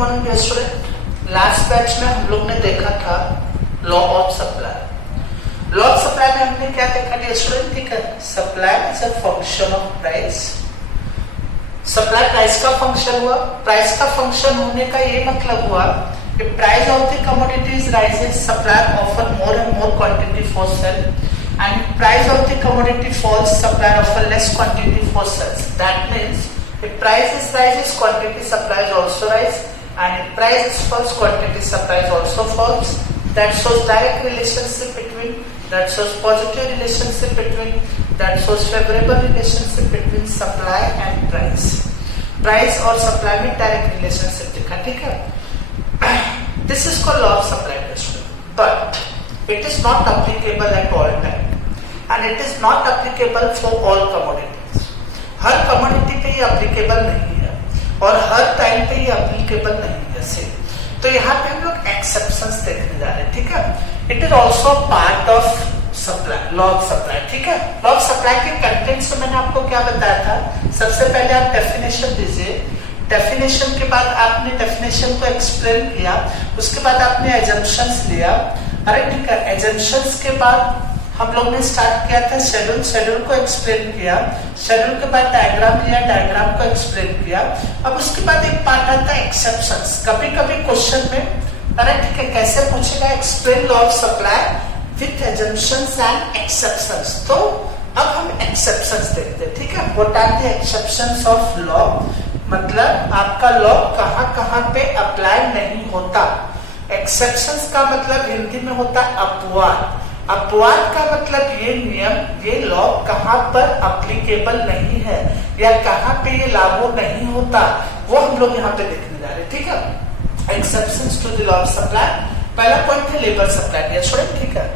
Morning dear student. Last batch में हम लोग ने देखा था law of supply. Law of supply में हमने क्या देखा डियर स्टूडेंट? ठीक है, supply is a function of price. Supply price का फंक्शन हुआ। प्राइस का फंक्शन होने का ये मतलब हुआ कि price of the commodities rises, supply offer more and more quantity for sale, and price of the commodity falls, supplier offer less quantity for sales. That means if prices rises, quantity supplies also rise, and if prices falls, quantity supplies also falls. That shows direct relationship between, that shows positive relationship between, that shows favorable relationship between supply and price. Price और supply में direct relationship दिखा, ठीक है? This is called law of supply question, but it is not applicable at all time, and it is not applicable for all commodities. Her commodity पे ये applicable नहीं है और हर time पे ये applicable नहीं है से। तो यहाँ पे हम लोग exceptions देखने जा रहे हैं, ठीक है? It is also part of supply, law of supply, ठीक है? law of supply के contents में मैंने आपको क्या बताया था? सबसे पहले आप definition दीजिए, डेफिनेशन के बाद आपने डेफिनेशन को एक्सप्लेन किया, उसके बाद आपने एजम्पशंस लिया। अरे ठीक है, एजम्पशंस के बाद हम लोग ने स्टार्ट किया था शेड्यूल, शेड्यूल को एक्सप्लेन किया, शेड्यूल के बाद डायग्राम लिया, डायग्राम को एक्सप्लेन किया। अब उसके बाद एक पार्ट आता है एक्सेप्शंस। कभी कभी क्वेश्चन में अरे ठीक है कैसे पूछेगा, explain law of supply with assumptions and exceptions. तो अब हम एक्सेप्शंस देखते हैं, ठीक है? What are the exceptions of law, मतलब आपका लॉ कहाँ कहाँ पे अप्लाई नहीं होता। एक्सेप्शंस का मतलब हिंदी में होता है अपवाद। अपवाद का मतलब ये नियम, ये लॉ कहाँ पर अप्लीकेबल नहीं है या कहाँ पे ये लागू नहीं होता, वो हम लोग यहाँ पे देखने जा रहे हैं, ठीक है? Exceptions to the law of supply. पहला पॉइंट है लेबर सप्लाई दिया स्टूडेंट, ठीक है?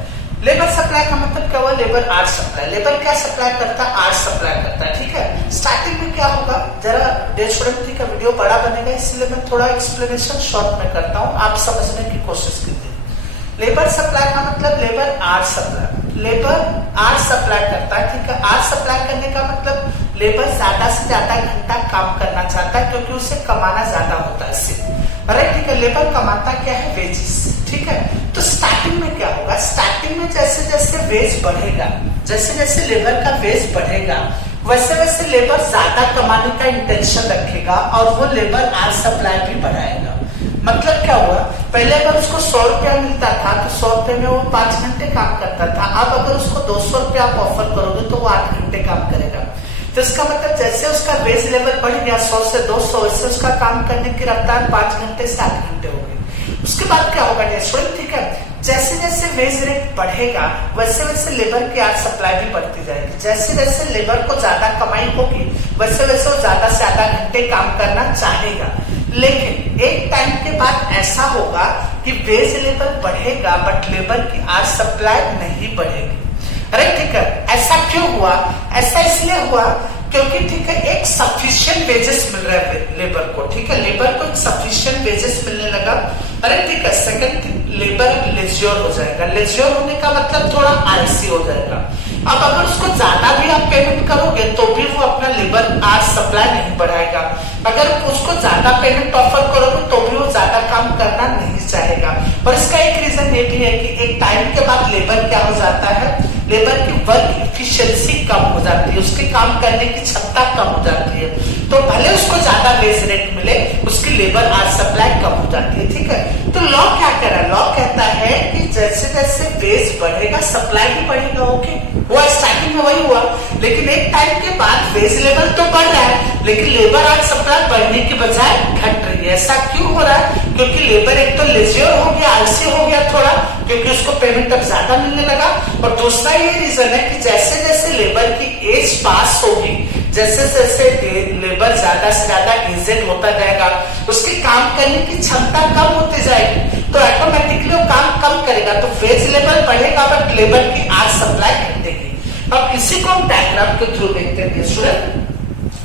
लेबर सप्लाई का मतलब क्या हुआ? Labour art supply. लेबर क्या सप्लाई करता है? आर्ट सप्लाई करता है, ठीक है? स्टार्टिंग में क्या होगा, जरा डे स्टूडेंट, ठीक है? वीडियो बड़ा बनेगा इसलिए मैं थोड़ा एक्सप्लेनेशन शॉर्ट में करता हूँ, आप समझने की कोशिश कीजिए। लेबर सप्लाई का मतलब labour art supply. Labour art supply करता है, ठीक है? आर्ट सप्लाई करने का मतलब लेबर ज्यादा से ज्यादा घंटा काम करना चाहता है क्योंकि उसे कमाना ज्यादा होता है इससे। अरे ठीक है, लेबर कमाता क्या है? वेजेस, ठीक है? तो स्टार्टिंग में क्या होगा? स्टार्टिंग में जैसे जैसे वेज बढ़ेगा, जैसे जैसे लेबर का वेज बढ़ेगा, वैसे वैसे लेबर ज्यादा कमाने का इंटेंशन रखेगा और वो लेबर आर्ट सप्लाई भी बढ़ाएगा। मतलब क्या हुआ? पहले अगर उसको 100 रुपया मिलता था तो 100 रुपये में वो 5 घंटे काम करता था। अब अगर उसको 200 रुपया आप ऑफर करोगे तो वो 8 घंटे काम करेगा। तो इसका मतलब जैसे उसका वेज लेवल बढ़ गया 100 से 200, वैसे उसका काम करने की रफ्तार 5 घंटे से 8 घंटे हो गई। उसके बाद क्या होगा स्टूडेंट, ठीक है? जैसे जैसे वेज रेट बढ़ेगा वैसे वैसे लेबर की आर्ट सप्लाई भी बढ़ती जाएगी। जैसे जैसे लेबर को ज्यादा कमाई होगी वैसे वैसे वो ज्यादा से ज्यादा घंटे काम करना चाहेगा। लेकिन एक टाइम के बाद ऐसा होगा कि वेज लेवल बढ़ेगा बट लेबर की आर्ट सप्लाई नहीं बढ़ेगी। अरे ठीक है, ऐसा क्यों हुआ? ऐसा इसलिए हुआ क्योंकि ठीक है एक सफिशिएंट वेजेस मिल रहा है लेबर को, ठीक है? लेबर को एक सफिशिएंट वेजेस मिलने लगा। अरे ठीक है, सेकंड लेबर लेज्योर हो जाएगा। लेज्योर होने का मतलब थोड़ा आलसी हो जाएगा। अब अगर उसको ज्यादा भी आप पेमेंट करोगे तो भी वो अपना लेबर आर्ट सप्लाई नहीं बढ़ाएगा। अगर उसको ज्यादा पेमेंट ऑफर करोगे तो भी वो ज्यादा काम करना नहीं चाहेगा। और इसका एक रीजन ये भी है कि एक टाइम के बाद लेबर क्या हो जाता है, लेबर की वर्क एफिशिएंसी कम हो जाती है, उसके काम करने की क्षमता कम हो जाती है। तो भले उसको ज्यादा वेज रेट मिले, उसकी लेबर आर्ट सप्लाई कम हो जाती है, ठीक है? तो लॉ क्या कह रहा है? लॉ कहता है कि जैसे जैसे वेज बढ़ेगा सप्लाई भी बढ़ेगा। ओके, वो स्टार्टिंग में वही हुआ, लेकिन एक टाइम के बाद वेज लेवल तो बढ़ रहा है लेकिन लेबर आर्ट सप्लाई बढ़ने की बजाय घट रही है। ऐसा क्यों हो रहा है? क्योंकि लेबर एक तो लेजियर हो गया, आलसी हो गया थोड़ा, क्योंकि उसको पेमेंट अब ज्यादा मिलने लगा। और दूसरा ये रीजन है कि जैसे जैसे लेबर की एज पास होगी, जैसे जैसे लेबर ज्यादा से ज्यादा एजेड होता जाएगा, उसके काम करने की क्षमता कम होती जाएगी, तो ऑटोमेटिकली वो काम कम करेगा। तो वेज लेवल बढ़ेगा बट लेबर की आर्ट सप्लाई घटेगी। अब इसी को हम डायग्राम के थ्रू देखते हैं student.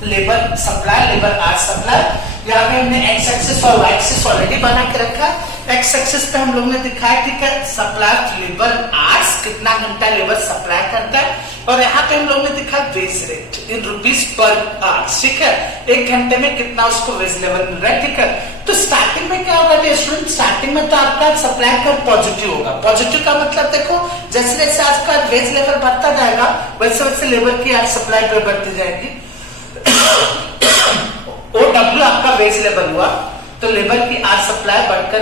Labour supply, labour art supply, यहाँ पे हमने एक्स एक्सिस और वाई एक्सिस ऑलरेडी बना के रखा। एक्स एक्सिस पे हम लोग ने दिखाया, ठीक है, सप्लाई लेबर आवर्स, कितना घंटा लेबर सप्लाई करता है, और यहाँ पे हम लोग ने दिखा wage rate in rupees per hours, ठीक है, एक घंटे में कितना उसको वेज लेवल मिल रहा है, ठीक है। तो स्टार्टिंग में डियर स्टूडेंट, स्टार्टिंग में तो आपका सप्लाई कर्व पॉजिटिव होगा। पॉजिटिव का मतलब देखो, जैसे जैसे आपका वेज लेवल बढ़ता जाएगा वैसे वैसे लेबर की आज सप्लाई पे बढ़ती जाएगी। OW आपका वेज लेवल हुआ तो लेबर की आज सप्लाई बढ़कर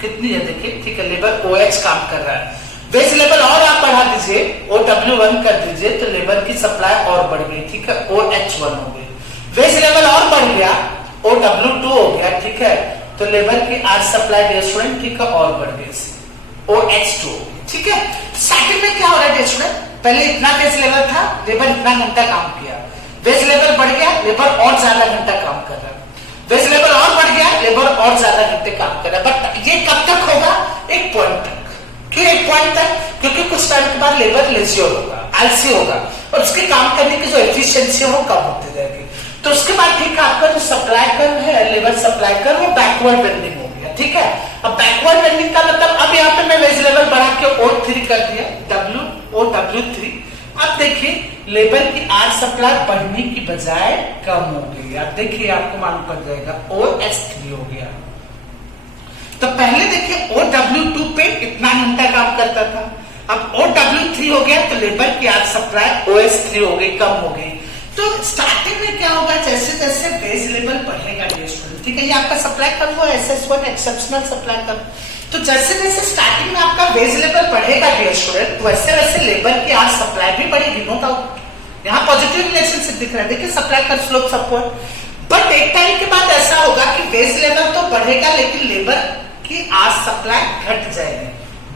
कितनी है देखिए, ठीक है, लेबर OH काम कर रहा है। वेज लेवल और आप बढ़ा दीजिए, OW1 कर दीजिए तो लेबर की सप्लाई और बढ़ गई, ठीक है, OH1 हो गई। वेज लेवल और बढ़ गया, OW2 हो गया, ठीक है, तो लेबर की आज सप्लाई डियर स्टूडेंट, ठीक है, और बढ़ गई, OH2, ठीक है। स्टार्टिंग में क्या हो रहा है डियर स्टूडेंट, पहले इतना वेज लेवल था, लेबर इतना घंटा काम किया, वेज लेवल बढ़ गया, लेबर और ज्यादा घंटा काम कर रहा है, वेज लेवल और बढ़ गया, लेबर और ज्यादा घंटे काम कर रहा है। बट ये कब तक होगा, एक पॉइंट तक। क्यों एक पॉइंट तक, क्योंकि कुछ टाइम के बाद लेबर लेजियर होगा, आलसी होगा और उसके काम करने की जो एफिशिएंसी है वो कम होती जाएगी। तो उसके बाद ठीक है, आपका जो सप्लाई कर्व है, लेबर सप्लाई कर्व, वो बैकवर्ड बेंडिंग हो गया, ठीक है। अब बैकवर्ड बेंडिंग का मतलब, अब यहाँ पे मैं वेज लेवल बढ़ा के O3 कर दिया, OW3। अब देखिए लेबर की आज सप्लाई बढ़ने की बजाय कम हो गई। अब देखिए आपको मालूम पड़ जाएगा OH3 हो गया। तो पहले देखिए OW2 पे इतना घंटा काम करता था, अब OW3 हो गया तो लेबर की आज सप्लाई OH3 हो गई, कम हो गई। तो स्टार्टिंग में क्या होगा, जैसे जैसे बेस लेवल बढ़ेगा डियर स्टूडेंट, ठीक है, ये आपका सप्लाई कर्व वो SS1 एक्सेप्शनल सप्लाई कर्व। तो जैसे जैसे स्टार्टिंग में आपका बेस लेवल बढ़ेगा डियर स्टूडेंट, वैसे वैसे लेबर की आज सप्लाई भी बढ़ेगी, नो डाउट। यहाँ पॉजिटिव रिलेशनशिप दिख रहा है, देखिए supply curve slope support. But एक टाइम के बाद ऐसा होगा कि बेस लेवल तो बढ़ेगा लेकिन लेबर की आज सप्लाई घट जाएगी।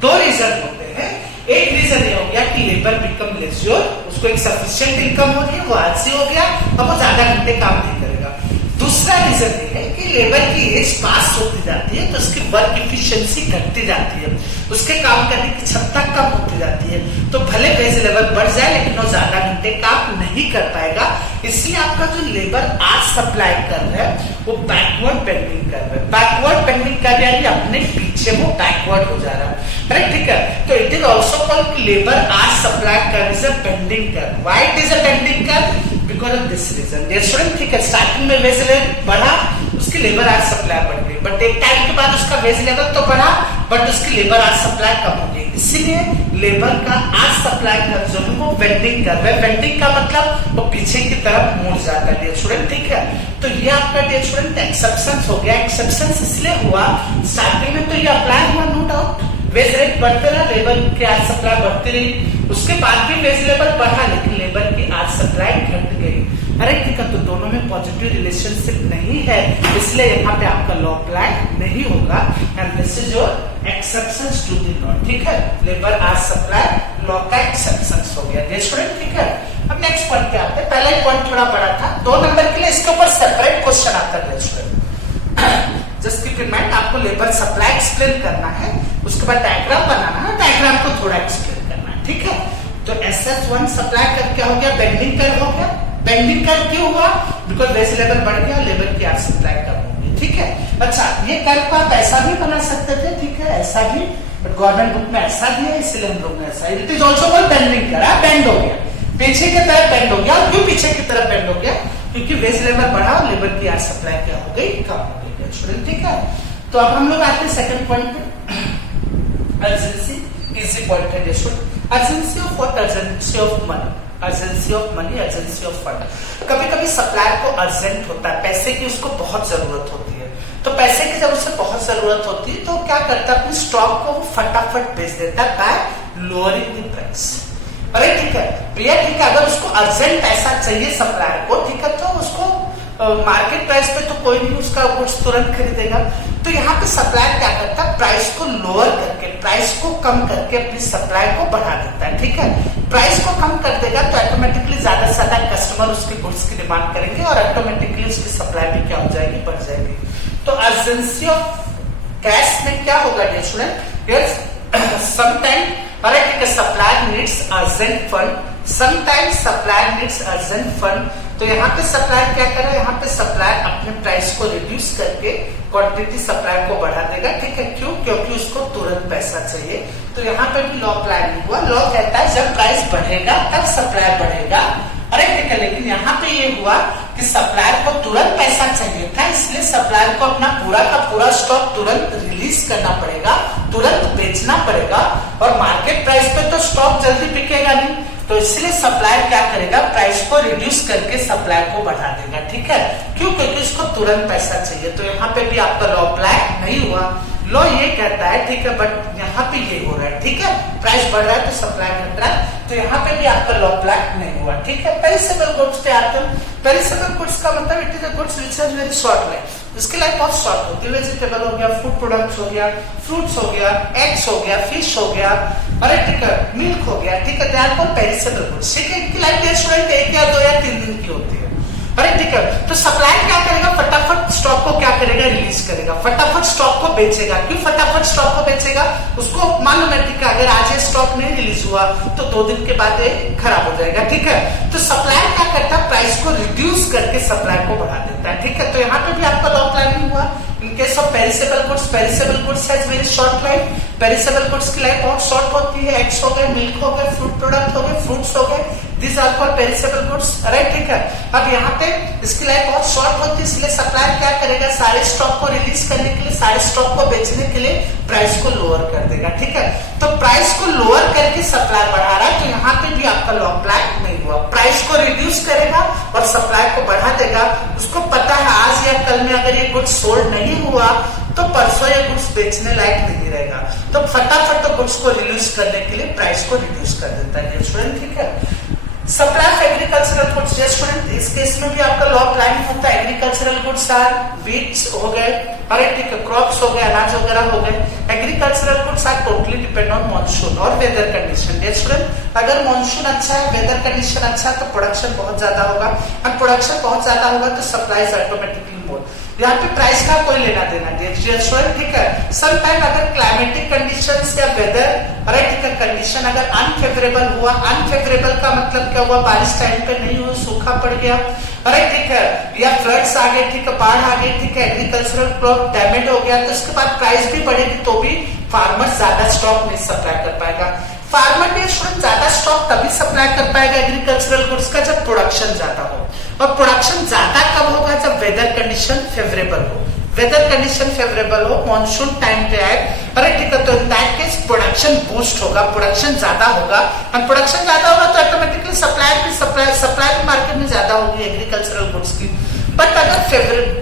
दो रीजन होते हैं, एक रीजन ये हो गया कि लेबर बिकम लेजियर, उसको एक सफिशिएंट इनकम हो रही है, वो आलसी हो गया, अब वो ज्यादा घंटे काम नहीं करेगा। दूसरा रीजन ये है कि लेबर की एज पास होती जाती है तो उसकी वर्क इफिशिएंसी घटती जाती है, उसके काम करने की क्षमता कम होती जाती है। तो भले वेज लेवल बढ़ जाए लेकिन वो ज्यादा घंटे काम नहीं कर पाएगा। इसलिए आपका जो लेबर आज सप्लाई कर रहा है वो बैकवर्ड बेंडिंग कर रहा है। बैकवर्ड बेंडिंग कर यानी अपने पीछे वो बैकवर्ड हो जा रहा है, राइट, ठीक है। तो it is also called labour as supply curve is a bending curve. Why it is a bending curve, because of this reason dear student, ठीक है। स्टार्टिंग में वेज लेवल बढ़ा, उसकी लेबर आज सप्लाई बढ़ गई, बट एक time के बाद उसका वेज लेवल तो बढ़ा बट उसकी लेबर आज सप्लाई कम हो गई। इसीलिए लेबर का आज सप्लाई कर जो है वो बेंडिंग कर रहा है। बेंडिंग का मतलब वो पीछे की तरफ मुड़ जाता है डियर स्टूडेंट, ठीक है। तो ये आपका डियर स्टूडेंट एक्सेप्शन हो गया। एक्सेप्शन इसलिए हुआ, स्टार्टिंग में तो ये अप्लाई हुआ, नो डाउट, वेज रेट बढ़ते रहा, लेबर की आज सप्लाई बढ़ती रही, उसके बाद भी वेज लेवल बढ़ा लेकिन लेबर की आज सप्लाई घट गई। अरे ठीक है, तो दोनों में पॉजिटिव रिलेशनशिप नहीं है, इसलिए यहाँ पे आपका लॉ अप्लाई नहीं होगा। And this is your exceptions to the law, ठीक है। लेबर आज सप्लाई लॉ का एक्सेप्शंस हो गया डियर स्टूडेंट, ठीक है। अब नेक्स्ट पॉइंट पे आते हैं। पहला ही पॉइंट थोड़ा बड़ा था, 2 नंबर के लिए इसके ऊपर सेपरेट क्वेश्चन आता है dear student. Just keep in mind, आपको लेबर सप्लाई एक्सप्लेन करना है, उसके बाद डायग्राम बनाना है, डायग्राम को थोड़ा एक्सप्लेन करना है, ठीक है। तो SS1 सप्लाई कर क्या हो गया, बेंडिंग कर्व हो गया। बेंडिंग कर्व क्यों हुआ, बिकॉज बेस लेवल बढ़ गया, लेबर की आज सप्लाई कम हो गई, ठीक है। अच्छा, ये कर्व को आप ऐसा भी बना सकते थे, ठीक है, ऐसा भी, बट गवर्नमेंट बुक में ऐसा दिया है इसलिए हम लोग ने ऐसा, it is also called bending curve. Bend हो गया, पीछे की तरफ बेंड हो गया। क्यों पीछे की तरफ बेंड हो गया, क्योंकि बेस लेवल बढ़ा और लेबर की आज सप्लाई क्या हो गई, कम हो गई स्टूडेंट, ठीक है। तो अब हम लोग आते हैं सेकंड पॉइंट पे, urgency is equal to student urgency of what, urgency of money, urgency of money, urgency of fund. कभी कभी सप्लायर को अर्जेंट होता है, पैसे की उसको बहुत जरूरत होती है, तो पैसे की जब उसे बहुत जरूरत होती है तो क्या करता है, अपने स्टॉक को फटाफट बेच देता है बाय लोअरिंग द प्राइस। अरे ठीक है भैया, ठीक है, अगर उसको अर्जेंट पैसा चाहिए सप्लायर को, ठीक है, तो उसको मार्केट प्राइस पे तो कोई नहीं उसका गुड्स तुरंत खरीदेगा। तो यहाँ पे सप्लायर क्या करता है, प्राइस को लोअर करके, प्राइस को कम करके अपनी सप्लाई को बढ़ा देता है, ठीक है। प्राइस को कम कर देगा तो ऑटोमेटिकली ज्यादा से ज्यादा कस्टमर उसके गुड्स की डिमांड करेंगे और ऑटोमेटिकली उसकी सप्लाई भी क्या हो जाएगी, बढ़ जाएगी। तो अर्जेंसी ऑफ कैश में क्या होगा dear student, sometime supplier needs urgent fund, sometimes supplier needs urgent fund. तो यहाँ पे सप्लायर क्या करे, यहाँ पे सप्लायर अपने प्राइस को रिड्यूस करके क्वांटिटी सप्लायर को बढ़ा देगा, ठीक है। क्यों, क्योंकि उसको तुरंत पैसा चाहिए। तो यहाँ पे भी लॉ अप्लाई नहीं हुआ। लॉ कहता है जब प्राइस बढ़ेगा तब सप्लाई बढ़ेगा, अरे ठीक है। लेकिन यहाँ पे ये हुआ कि सप्लायर को तुरंत पैसा चाहिए था, इसलिए सप्लायर को अपना पूरा का पूरा स्टॉक तुरंत रिलीज करना पड़ेगा, तुरंत बेचना पड़ेगा, और मार्केट प्राइस पे तो स्टॉक जल्दी बिकेगा नहीं, तो इसलिए सप्लायर क्या करेगा, प्राइस को रिड्यूस करके सप्लायर को बढ़ा देगा। ठीक है, क्यों? क्योंकि उसको तुरंत पैसा चाहिए। तो यहाँ पे भी आपका लॉ अप्लाई नहीं हुआ। लॉ ये कहता है, ठीक है, बट यहाँ पे ये हो रहा है। ठीक है, प्राइस बढ़ रहा है तो सप्लाई घट रहा है, तो यहाँ पे भी आपका लॉ अप्लाई नहीं हुआ। ठीक है, पेरिसेबल गुड्स पे आते हैं। पेरिसेबल गुड्स का मतलब it is a goods which has very short life, इसकी लाइफ बहुत शॉर्ट होती है। वेजिटेबल हो गया, फूड प्रोडक्ट्स हो गया, फ्रूट्स हो गया, एग्स हो गया, फिश हो गया, अरे ठीक है, मिल्क हो गया। ठीक है, they are called perishable goods. ठीक है, इनकी लाइफ स्टूडेंट 1 या 2 या 3 दिन की होती है। अरे ठीक है, तो सप्लायर क्या करेगा, फटाफट स्टॉक को क्या करेगा, रिलीज करेगा, फटाफट स्टॉक को बेचेगा। क्यों फटाफट स्टॉक को बेचेगा? उसको मालूम है, ठीक है, अगर आज ये स्टॉक नहीं रिलीज हुआ तो 2 दिन के बाद ये खराब हो जाएगा। ठीक है, तो सप्लायर क्या करता है, प्राइस को रिड्यूस करके सप्लाई को बढ़ा देता है। ठीक है, तो यहाँ पे भी आपका लॉ अप्लाई नहीं हुआ। In case of perishable goods, perishable goods has very short life, perishable goods की लाइफ बहुत शॉर्ट होती है। एग्स हो गए, मिल्क हो गए, फूड प्रोडक्ट हो गए, फ्रूट्स हो गए, this are called perishable goods. Right, ठीक है, अब यहाँ पे इसकी लाइफ बहुत शॉर्ट होती है, इसलिए सप्लायर क्या करेगा, सारे स्टॉक को रिलीज करने के लिए, सारे स्टॉक को बेचने के लिए प्राइस को लोअर कर देगा। ठीक है, तो प्राइस को लोअर करके सप्लायर बढ़ा रहा है, तो यहाँ पे भी आपका लॉ अप्लाई नहीं हुआ। प्राइस को रिड्यूस करेगा और सप्लाई को बढ़ा देगा। उसको पता है आज या कल में अगर ये गुड्स सोल्ड नहीं हुआ तो परसों ये गुड्स बेचने लायक नहीं रहेगा, तो फटाफट तो गुड्स को रिड्यूस करने के लिए प्राइस को रिड्यूस कर देता है स्टूडेंट। ठीक है, supply of agricultural goods, student इस केस में भी आपका लॉ अप्लाई नहीं होता। एग्रीकल्चरल गुड्स आर वीट्स हो गए, अरे ठीक है, क्रॉप्स हो गए, अनाज वगैरह हो गए। Agricultural goods are totally depend on monsoon और वेदर कंडीशन। स्टूडेंट अगर मॉनसून अच्छा है, वेदर कंडीशन अच्छा है, तो प्रोडक्शन बहुत ज्यादा होगा, और प्रोडक्शन बहुत ज्यादा होगा तो सप्लाई इज ऑटोमेटिकली मोर। यहाँ पे प्राइस का कोई लेना देना नहीं स्टूडेंट। ठीक है, समटाइम अगर क्लाइमेटिक कंडीशंस या वेदर राइट का कंडीशन अगर अनफेवरेबल हुआ, अनफेवरेबल का मतलब क्या हुआ, बारिश टाइम पे नहीं हुआ, सूखा पड़ गया, राइट ठीक है, या फ्लड्स आ गए, ठीक है, बाढ़ आ गई, ठीक है, एग्रीकल्चरल क्रॉप डैमेज हो गया, तो उसके बाद प्राइस भी बढ़ेगी, तो भी फार्मर ज्यादा स्टॉक नहीं सप्लाई कर पाएगा। फार्मर भी स्टूडेंट ज्यादा स्टॉक तभी सप्लाई कर पाएगा एग्रीकल्चरल गुड्स का जब प्रोडक्शन ज्यादा हो, और प्रोडक्शन ज्यादा कब होगा, जब वेदर कंडीशन फेवरेबल हो। वेदर कंडीशन फेवरेबल हो, मॉनसून टाइम पे आए, अरे ठीक है, तो in that case production boost होगा, प्रोडक्शन ज्यादा होगा, और प्रोडक्शन ज्यादा होगा तो ऑटोमेटिकली सप्लाई भी मार्केट में ज्यादा होगी एग्रीकल्चरल गुड्स की। बट अगर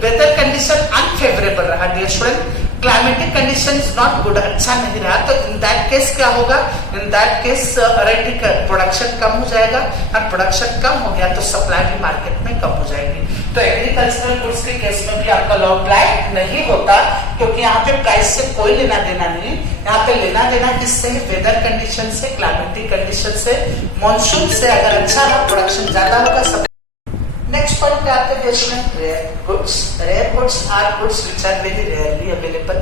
वेदर कंडीशन अनफेवरेबल रहा dear student, climatic condition is not good, अच्छा नहीं रहा, तो इन दैट केस क्या होगा, इन दैट केस ठीक है, प्रोडक्शन कम हो जाएगा, और प्रोडक्शन कम हो गया तो सप्लाई भी मार्केट में कम हो जाएगी। तो एग्रीकल्चरल गुड्स के केस में भी आपका लॉ अप्लाई नहीं होता, क्योंकि यहाँ पे प्राइस से कोई लेना देना नहीं, यहाँ पे लेना देना किससे, वेदर कंडीशन से, क्लाइमेटिक कंडीशन से, मॉनसून से। अगर अच्छा रहा, प्रोडक्शन ज्यादा होगा। नेक्स्ट पॉइंट पे आते हैं rare goods. Rare goods are goods which are very rarely available.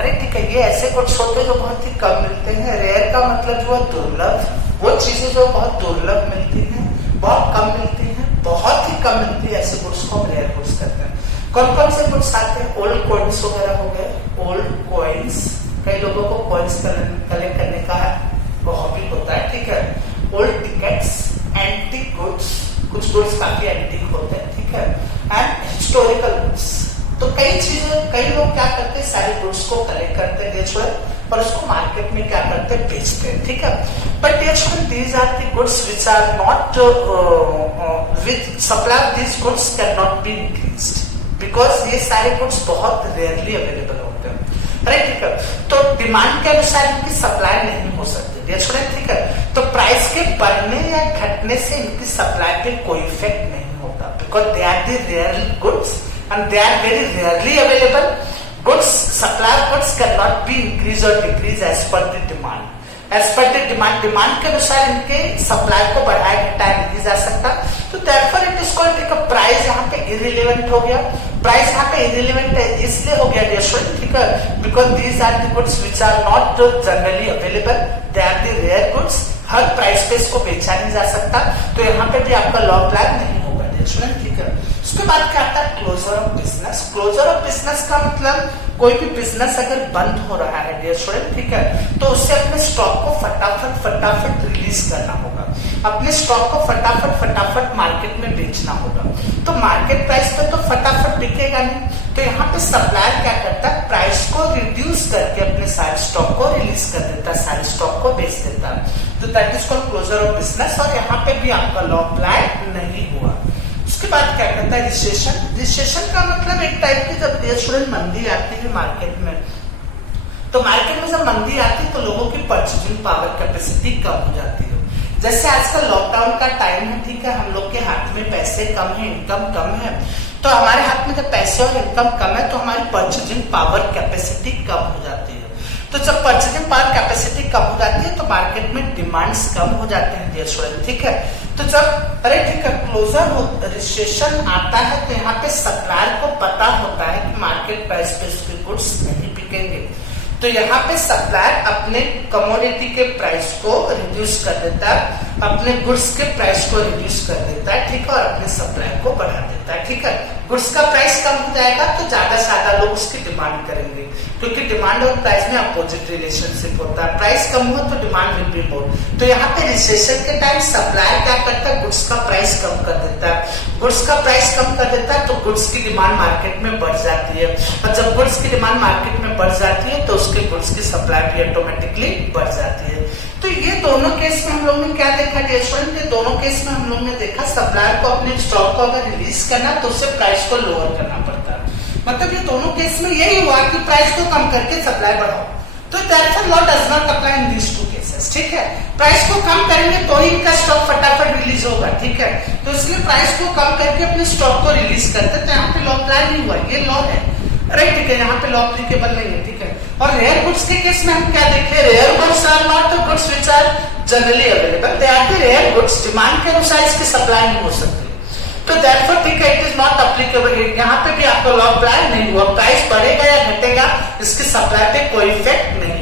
अरे ठीक है, ये ऐसे गुड्स होते हैं जो बहुत ही कम मिलते हैं। रेयर का मतलब जो है दुर्लभ, वो चीजें जो बहुत दुर्लभ मिलती हैं, बहुत कम मिलती हैं, बहुत ही कम मिलती है, ऐसे गुड्स को हम रेयर गुड्स कहते हैं। कौन कौन से गुड्स आते हैं, ओल्ड कॉइन्स वगैरह हो गए, ओल्ड कॉइन्स, कई लोगों को कॉइन्स कलेक्ट करने का हॉबी होता है, ठीक है, ओल्ड टिकट्स, एंटीक गुड्स, कुछ गुड्स काफी एंटीक होते हैं, ठीक है, एंड हिस्टोरिकल गुड्स। तो कई चीजें, कई लोग क्या करते हैं, सारे गुड्स को कलेक्ट करते हैं और उसको मार्केट में क्या करते हैं, बेचते हैं, ठीक है। But these are the goods which are not with supply of these goods can not be increased, because ये सारे गुड्स बहुत रेयरली अवेलेबल होते हैं, राइट ठीक है। तो डिमांड के अनुसार इनकी सप्लाई नहीं हो सकती, ठीक है। तो प्राइस के बढ़ने या घटने से इनकी सप्लाई पे कोई इफेक्ट नहीं होता, because they are the rare goods and they are very rarely available goods. Supply of goods can not be increase और decrease as per the demand. As per the demand के अनुसार इनके supply को बढ़ाया घटाया नहीं जा सकता। तो therefore it is called, ठीक है, प्राइस यहाँ पे इररिलेवेंट हो गया। प्राइस यहाँ पे इररिलेवेंट इसलिए हो गया डियर स्टूडेंट, ठीक है, because these are the goods which are not generally available, they are the rare goods. हर प्राइस पे इसको बेचा नहीं जा सकता, तो यहाँ पे भी आपका लॉ अप्लाई नहीं होगा डियर स्टूडेंट, ठीक है। उसके बाद क्या आता है, closure of business. Closure of business का मतलब कोई भी बिजनेस अगर बंद हो रहा है डियर स्टूडेंट, ठीक है, तो उससे अपने स्टॉक को फटाफट रिलीज करना होगा, अपने स्टॉक को फटाफट मार्केट में बेचना होगा। तो मार्केट प्राइस पे तो फटाफट बिकेगा नहीं। तो यहाँ पे सप्लायर क्या करता है, प्राइस को रिड्यूस करके अपने सारे स्टॉक को रिलीज कर देता है, सारे स्टॉक को बेच देता है। तो that is called closure of business. और यहाँ पे भी आपका लॉ अप्लाई नहीं हुआ। उसके बाद क्या करता है, रिसेशन। रिसेशन का मतलब एक टाइप की जब स्टूडेंट मंदी आती है मार्केट में, तो मार्केट में जब मंदी आती है तो लोगों की परचेजिंग पावर कैपेसिटी कम हो जाती है। जैसे आजकल लॉकडाउन का टाइम है, ठीक है, हम लोग के हाथ में पैसे कम है, इनकम कम है, तो हमारे हाथ में जब पैसे और इनकम कम है तो हमारी परचेजिंग पावर कैपेसिटी कम हो जाती है। तो जब परचेजिंग पावर कैपेसिटी कम हो जाती है तो मार्केट में डिमांड्स कम हो जाते हैं डियर स्टूडेंट, ठीक है। तो जब ठीक है क्लोजर रिसेशन आता है तो यहाँ पे सप्लायर को पता होता है कि मार्केट प्राइस पे उसके गुड्स नहीं बिकेंगे, तो यहाँ पे सप्लायर अपने कमोडिटी के प्राइस को रिड्यूस कर देता है, अपने गुड्स के प्राइस को रिड्यूस कर देता है, ठीक है, और अपने सप्लाई को बढ़ा देता है, ठीक है। गुड्स का प्राइस कम हो जाएगा तो ज्यादा से ज्यादा लोग उसकी डिमांड करेंगे, क्योंकि डिमांड और प्राइस में अपोजिट रिलेशनशिप होता है। प्राइस कम हुआ तो डिमांड विल बी मोर। तो यहाँ पे रिसेशन के टाइम सप्लायर क्या करता है, गुड्स का प्राइस कम कर देता है। गुड्स का प्राइस कम कर देता है तो गुड्स की डिमांड मार्केट में बढ़ जाती है, और जब गुड्स की डिमांड मार्केट में बढ़ जाती है तो उसके गुड्स की सप्लाई भी ऑटोमेटिकली बढ़ जाती है। तो ये दोनों केस में हम लोग ने क्या देखा स्टूडेंट, ये दोनों केस में हम लोग ने देखा सप्लायर को अपने स्टॉक को अगर रिलीज करना तो उससे प्राइस को लोअर करना पड़ता है। मतलब ये दोनों केस में यही हुआ कि प्राइस को कम करके सप्लाई बढ़ाओ। तो that law does not apply in these two cases, ठीक है। प्राइस को कम करेंगे तो ही इनका स्टॉक फटाफट रिलीज होगा, ठीक है। तो इसलिए प्राइस को कम करके अपने स्टॉक को रिलीज करते, तो यहाँ पे लॉ अप्लाई नहीं हुआ, ये लॉ है, राइट, ठीक है। यहाँ पे लॉ एप्लीकेबल नहीं है, ठीक है। और रेयर गुड्स के केस में हम क्या देखे, rare goods are not the goods which are generally available, they are the rare goods, demand के अनुसार इसकी सप्लाई नहीं हो सकती। तो दैटफॉर ठीक है, इट इज नॉट एप्लीकेबल। यहाँ पे भी आपको लॉ अप्लाई नहीं हुआ, प्राइस बढ़ेगा या घटेगा इसकी सप्लाई पे कोई इफेक्ट नहीं